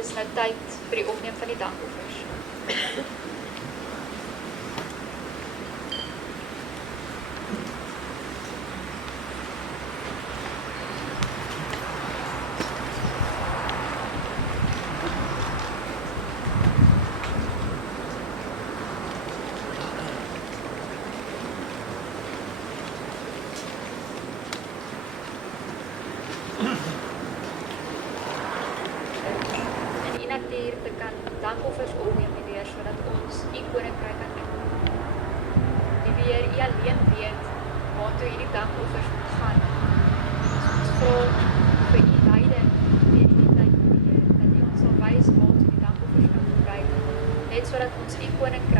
dis nou tyd vir die opneem van die dankoffers. Te kan dankoffers opneem, die Heer, sodat ons u koninkryk kan doen. Die Heer, u alleen weet waartoe hierdie dankoffers moet gaan. Ons vra vir u leiding deur die tyd, die Heer, dat u ons sal wys waartoe die dankoffers kan gebruik, net sodat ons u koninkryk